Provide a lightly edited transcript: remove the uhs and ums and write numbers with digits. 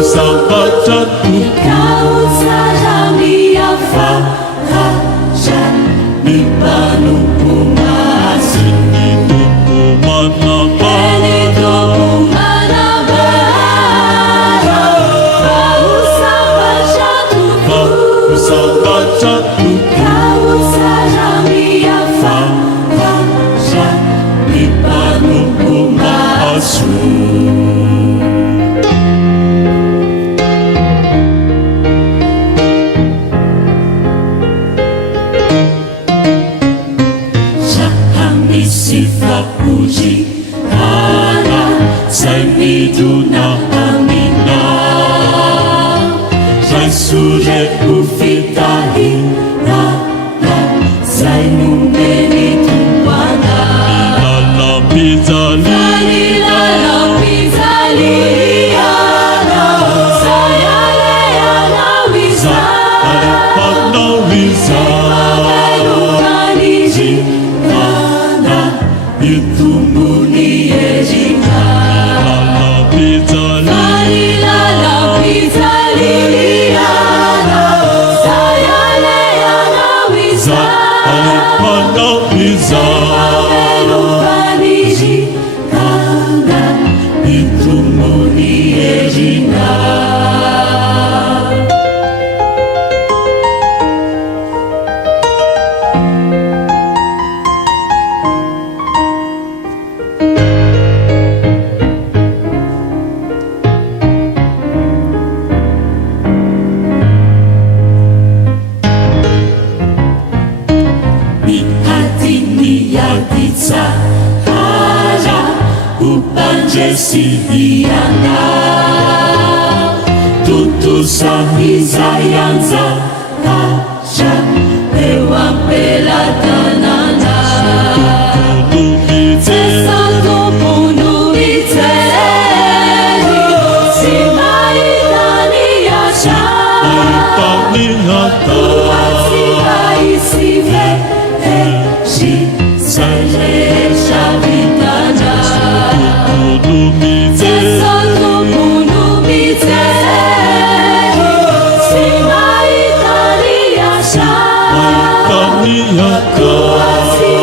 usapatat Ikaw sarami ang faraja ni panupumas. Benito pumanaba Benito pumanabara, pausapatat usapatat Ikaw sarami ang faraja ni panupumas. Sifa puji para semidu na amina Sai sure ufitahi rana Sai numeni tumpana Lala bizali Lala bizaliana Sayaleana wisa Arepana wiza Itumbuni ejika Lala bizali Lala bizaliana Sayaleana wisa Arepana wiza Melukanijikana Itumbuni ejika Sahara upanjesidiana tutusamizayanza kaja ewa pelatanana sesanto punubiteli simaitaniasha uasivaisive eji Sajesha vitana Sesanto punubite Sima Italia Kuasi